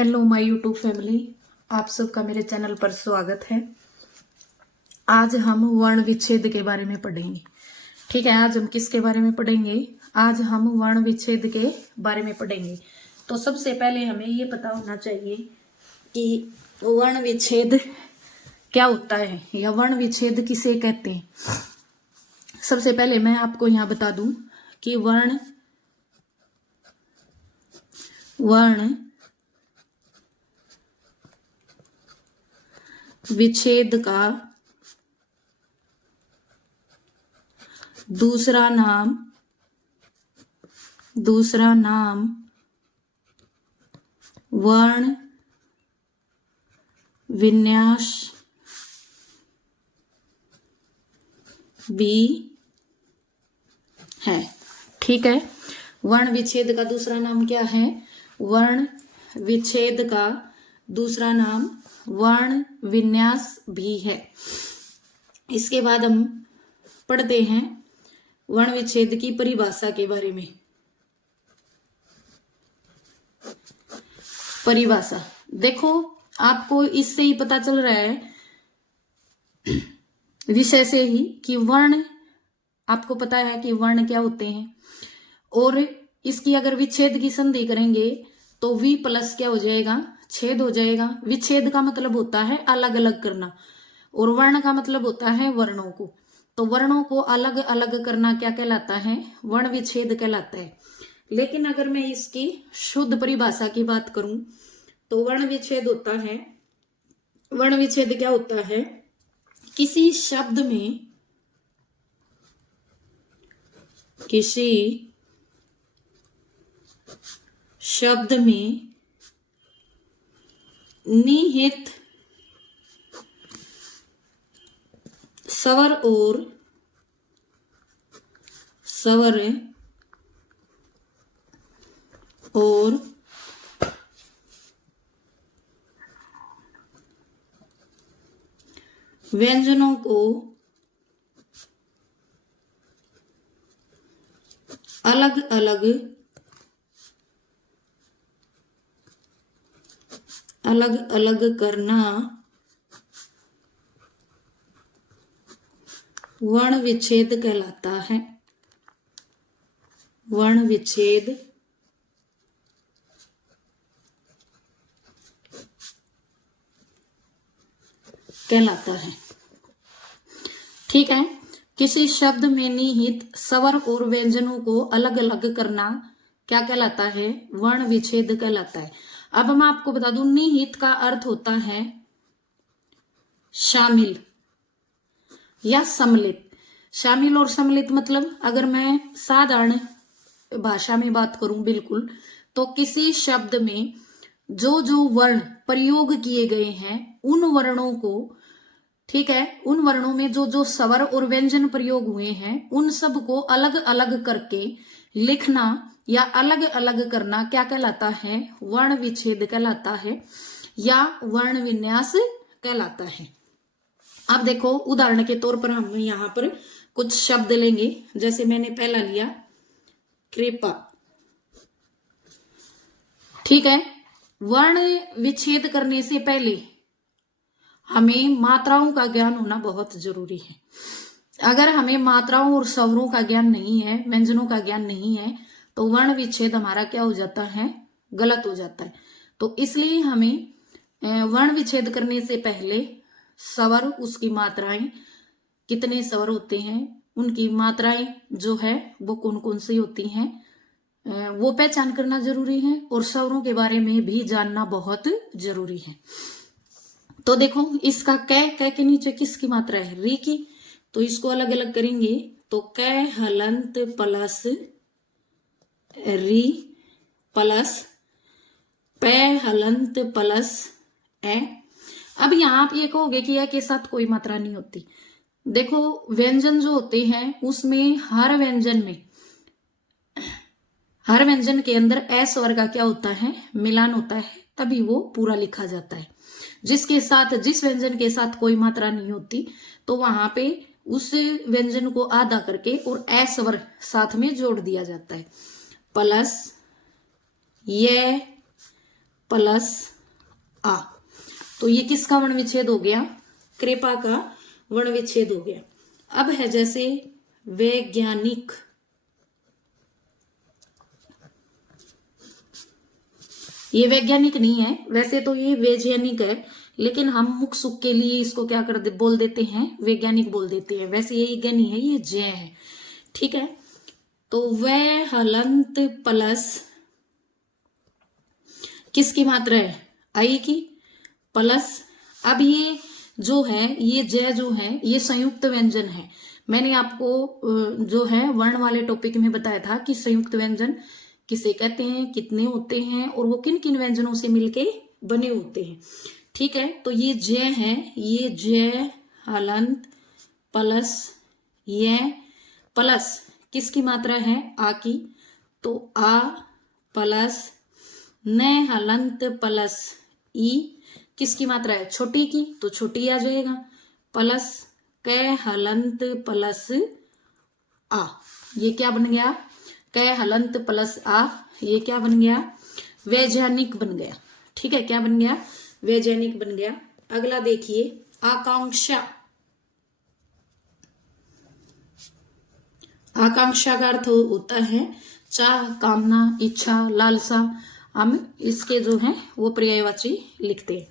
Hello my YouTube family, आप सबका मेरे चैनल पर स्वागत है। आज हम वर्ण विच्छेद के बारे में पढ़ेंगे। ठीक है, आज हम किसके बारे में पढ़ेंगे? आज हम वर्ण विच्छेद के बारे में पढ़ेंगे। तो सबसे पहले हमें ये पता होना चाहिए कि वर्ण विच्छेद क्या होता है या वर्ण विच्छेद किसे कहते हैं। सबसे पहले मैं आपको यहाँ बता दूं कि वर्ण विच्छेद का दूसरा नाम वर्ण विन्यास भी है। ठीक है, वर्ण विच्छेद का दूसरा नाम क्या है? वर्ण विच्छेद का दूसरा नाम वर्ण विन्यास भी है। इसके बाद हम पढ़ते हैं वर्ण विच्छेद की परिभाषा के बारे में। परिभाषा देखो, आपको इससे ही पता चल रहा है, विषय से ही, कि वर्ण, आपको पता है कि वर्ण क्या होते हैं। और इसकी अगर विच्छेद की संधि करेंगे तो वी प्लस क्या हो जाएगा? छेद हो जाएगा। विच्छेद का मतलब होता है अलग अलग करना, और वर्ण का मतलब होता है वर्णों को। तो वर्णों को अलग अलग करना क्या कहलाता है? वर्ण विच्छेद कहलाता है। लेकिन अगर मैं इसकी शुद्ध परिभाषा की बात करूं तो वर्ण विच्छेद क्या होता है? किसी शब्द में निहित स्वर और व्यंजनों को अलग अलग करना वर्ण विच्छेद कहलाता है। वर्ण विच्छेद कहलाता है। ठीक है, किसी शब्द में निहित स्वर और व्यंजनों को अलग अलग करना क्या कहलाता है? वर्ण विच्छेद कहलाता है। अब मैं आपको बता दूं, निहित का अर्थ होता है शामिल या सम्मिलित। शामिल और सम्मिलित मतलब, अगर मैं साधारण भाषा में बात करूं बिल्कुल, तो किसी शब्द में जो जो वर्ण प्रयोग किए गए हैं उन वर्णों को, ठीक है, उन वर्णों में जो जो स्वर और व्यंजन प्रयोग हुए हैं उन सब को अलग अलग करके लिखना या अलग अलग करना क्या कहलाता है? वर्ण विच्छेद कहलाता है या वर्ण विन्यास कहलाता है। अब देखो, उदाहरण के तौर पर हम यहाँ पर कुछ शब्द लेंगे। जैसे मैंने पहला लिया कृपा। ठीक है, वर्ण विच्छेद करने से पहले हमें मात्राओं का ज्ञान होना बहुत जरूरी है। अगर हमें मात्राओं और स्वरों का ज्ञान नहीं है, व्यंजनों का ज्ञान नहीं है, तो वर्ण विच्छेद हमारा क्या हो जाता है? गलत हो जाता है। तो इसलिए हमें वर्ण विच्छेद करने से पहले स्वर, उसकी मात्राएं, कितने स्वर होते हैं, उनकी मात्राएं जो है वो कौन कौन सी होती हैं, वो पहचान करना जरूरी है। और स्वरों के बारे में भी जानना बहुत जरूरी है। तो देखो, इसका कै के नीचे किसकी मात्रा है? री की। तो इसको अलग अलग करेंगे तो कै हलंत प्लस री प्लस पै हलंत प्लस ए। अब यहां आप ये कहोगे कि के साथ कोई मात्रा नहीं होती। देखो, व्यंजन जो होते हैं उसमें हर व्यंजन के अंदर ए स्वर का क्या होता है? मिलान होता है, तभी वो पूरा लिखा जाता है। जिस व्यंजन के साथ कोई मात्रा नहीं होती तो वहां पे उस व्यंजन को आधा करके और ए स्वर साथ में जोड़ दिया जाता है। प्लस ये प्लस आ। तो ये किसका वर्ण विच्छेद हो गया? कृपा का वर्ण विच्छेद हो गया। अब है जैसे वैज्ञानिक, ये वैज्ञानिक नहीं है, वैसे तो ये वैज्ञानिक है, लेकिन हम मुख सुख के लिए इसको क्या कर बोल देते हैं, वैज्ञानिक बोल देते हैं। वैसे ये ज्ञ नहीं है, ये जय है, ठीक है। तो वह हलंत प्लस किसकी मात्रा है? आई की, प्लस अब ये जो है, ये जय जो है, ये संयुक्त व्यंजन है। मैंने आपको जो है वर्ण वाले टॉपिक में बताया था कि संयुक्त व्यंजन किसे कहते हैं, कितने होते हैं, और वो किन किन व्यंजनों से मिलके बने होते हैं, ठीक है। तो ये जय है, ये जय हलंत प्लस ये प्लस किसकी मात्रा है? आ की। तो आ प्लस न हलंत प्लस ई किसकी मात्रा है? छोटी की, तो छोटी आ जाएगा, प्लस क हलंत प्लस आ। ये क्या बन गया? क हलंत प्लस आ, ये क्या बन गया? वैज्ञानिक बन गया, ठीक है। क्या बन गया? वैज्ञानिक बन गया। अगला देखिए आकांक्षा। आकांक्षा का अर्थ होता है चाह, कामना, इच्छा, लालसा। हम इसके जो है वो पर्यायवाची लिखते हैं।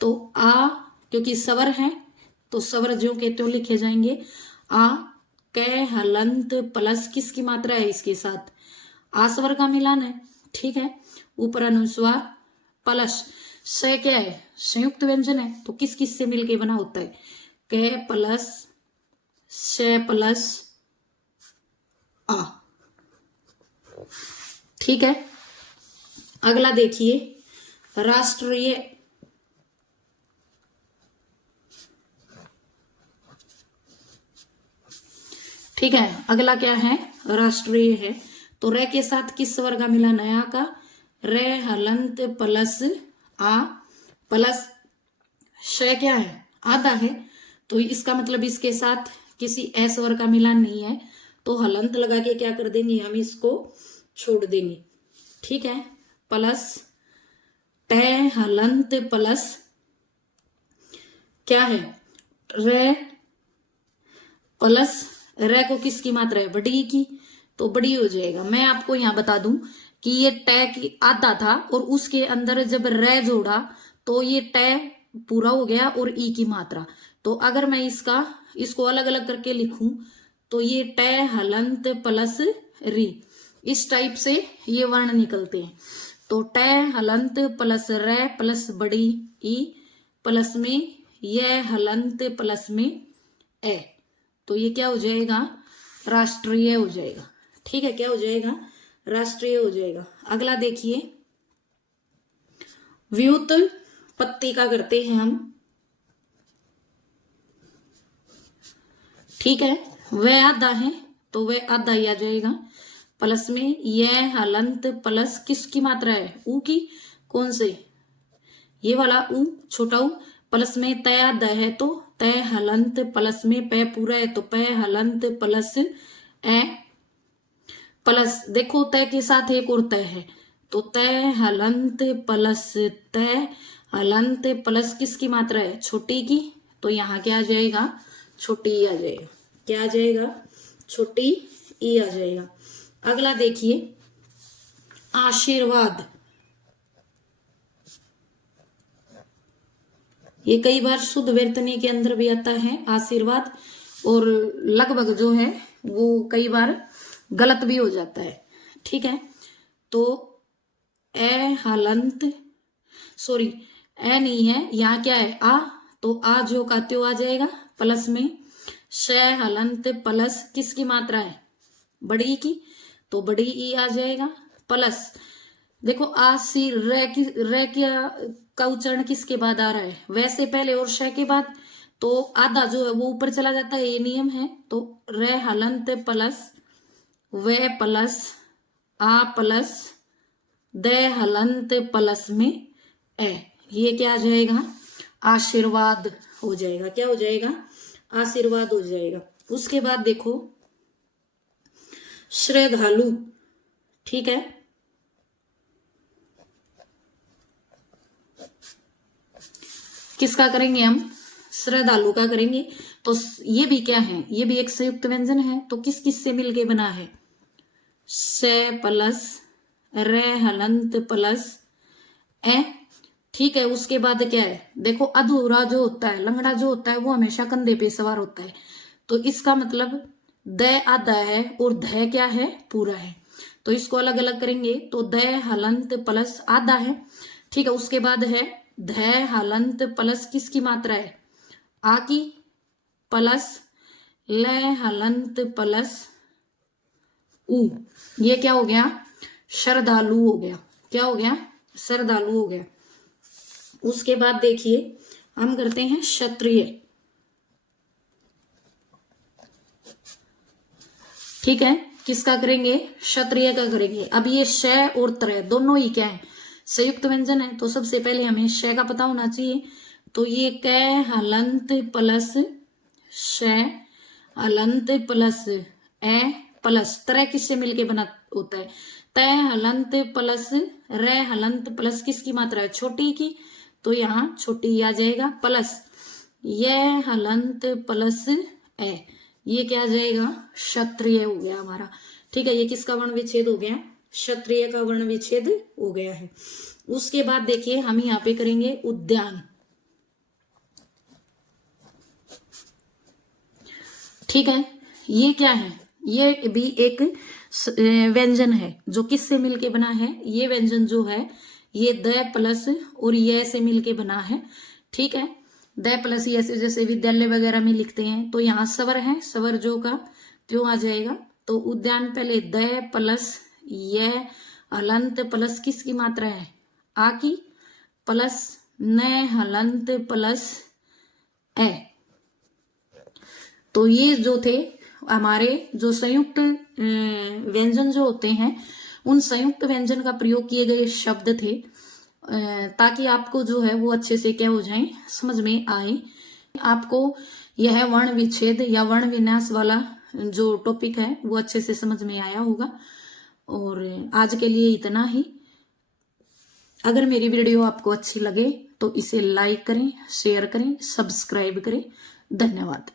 तो आ क्योंकि स्वर है तो स्वर जो के त्यों लिखे जाएंगे। आ क हलंत प्लस किसकी मात्रा है इसके साथ? आ स्वर का मिलान है, ठीक है। ऊपर अनुस्वार प्लस स क्या है? संयुक्त व्यंजन है, तो किस किस से मिलके बना होता है? क प्लस स प्लस आ, ठीक है। अगला देखिए राष्ट्रीय। ठीक है, अगला क्या है? राष्ट्रीय है। तो रे के साथ किस स्वर का मिला? नया का। रे हलंत प्लस आ प्लस श क्या है? आधा है, तो इसका मतलब इसके साथ किसी ए स्वर का मिलान नहीं है, तो हलंत लगा के क्या कर देंगे? हम इसको छोड़ देंगे, ठीक है। प्लस टे हलंत प्लस क्या है? रे प्लस रे को किसकी मात्रा है? बड़ी की, तो बड़ी हो जाएगा। मैं आपको यहां बता दूं कि ये टे की आधा था और उसके अंदर जब रे जोड़ा तो ये टे पूरा हो गया और ई की मात्रा। तो अगर मैं इसको अलग अलग करके लिखूं तो ये टे हलंत प्लस री, इस टाइप से ये वर्ण निकलते हैं। तो टे हलंत प्लस रे प्लस बड़ी ई प्लस में ये हलंत प्लस में ए, तो ये क्या हो जाएगा? राष्ट्रीय हो जाएगा, ठीक है। क्या हो जाएगा? राष्ट्रीय हो जाएगा। अगला देखिए व्युत्पत्ति का करते हैं हम, ठीक है। वह आधा है तो वह आधा ही आ जाएगा, प्लस में यह हलंत प्लस किसकी मात्रा है? ऊ की। कौन से? ये वाला ऊ, छोटा ऊ। प्लस में तय आधा है तो तय हलंत प्लस में पे पूरा है तो पे हलंत प्लस ए प्लस देखो तय के साथ एक और तय है, तो तय हलंत प्लस तय हलंत प्लस किसकी मात्रा है? छोटी की। तो यहाँ क्या आ जाएगा? छोटी ई आ जाएगा। क्या आ जाएगा? छोटी ई आ जाएगा। अगला देखिए आशीर्वाद। ये कई बार शुद्ध वर्तनी के अंदर भी आता है आशीर्वाद, और लगभग जो है वो कई बार गलत भी हो जाता है, ठीक है। तो ए हलंत, सॉरी ए नहीं है, यहाँ क्या है? आ, तो आ जो का त्यो आ जाएगा, प्लस में श हलंत प्लस किसकी मात्रा है? बड़ी की, तो बड़ी ई आ जाएगा। प्लस देखो आ सी रे का उच्चारण किसके बाद आ रहा है? वैसे पहले और श के बाद, तो आधा जो है वो ऊपर चला जाता है, ये नियम है। तो रे हलंत प्लस वे प्लस आ प्लस दे हलंत प्लस में ए, ये क्या आ जाएगा? आशीर्वाद हो जाएगा। क्या हो जाएगा? आशीर्वाद हो जाएगा। उसके बाद देखो श्रद्धालु, ठीक है। किसका करेंगे हम? श्रद्धालु का करेंगे। तो ये भी क्या है? ये भी एक संयुक्त व्यंजन है। तो किस किस से मिलके बना है? श प्लस र हलंत प्लस ए। ठीक है, उसके बाद क्या है? देखो अधूरा जो होता है, लंगड़ा जो होता है, वो हमेशा कंधे पे सवार होता है। तो इसका मतलब द आधा है और ध क्या है? पूरा है। तो इसको अलग अलग करेंगे तो द हलंत प्लस आधा है। ठीक है, उसके बाद है ध हलंत प्लस किसकी मात्रा है? आ की प्लस ल हलंत प्लस उ। ये क्या हो गया? श्रद्धालु हो गया। क्या हो गया? श्रद्धालु हो गया। उसके बाद देखिए हम करते हैं क्षत्रिय। ठीक है, किसका करेंगे? क्षत्रिय का करेंगे। अब ये श और त्र दोनों ही क्या है? संयुक्त व्यंजन है। तो सबसे पहले हमें श का पता होना चाहिए। तो ये क हलंत प्लस श हलंत प्लस ए प्लस त्र किससे मिलके बना होता है? तय हलंत प्लस र हलंत प्लस किसकी मात्रा है? छोटी की। तो यहाँ छोटी आ जाएगा प्लस ये हलंत प्लस ए। ये क्या आ जाएगा? क्षत्रिय हो गया हमारा। ठीक है, ये किसका वर्ण विच्छेद हो गया? क्षत्रिय का वर्ण विच्छेद हो गया है। उसके बाद देखिए हम यहाँ पे करेंगे उद्यान। ठीक है, ये क्या है? ये भी एक व्यंजन है जो किससे मिलके बना है? ये व्यंजन जो है ये द प्लस और ये से मिलके बना है। ठीक है, द प्लस ये से जैसे विद्यालय वगैरह में लिखते हैं। तो यहाँ स्वर है, स्वर जो का त्यों आ जाएगा। तो उद्यान पहले द प्लस ये हलंत प्लस किसकी मात्रा है? आ की प्लस न हलंत प्लस ए। तो ये जो थे हमारे जो संयुक्त व्यंजन जो होते हैं, उन संयुक्त व्यंजन का प्रयोग किए गए शब्द थे, ताकि आपको जो है वो अच्छे से क्या हो जाए? समझ में आए। आपको यह वर्ण विच्छेद या वर्ण विन्यास वाला जो टॉपिक है वो अच्छे से समझ में आया होगा। और आज के लिए इतना ही। अगर मेरी वीडियो आपको अच्छी लगे तो इसे लाइक करें, शेयर करें, सब्सक्राइब करें। धन्यवाद।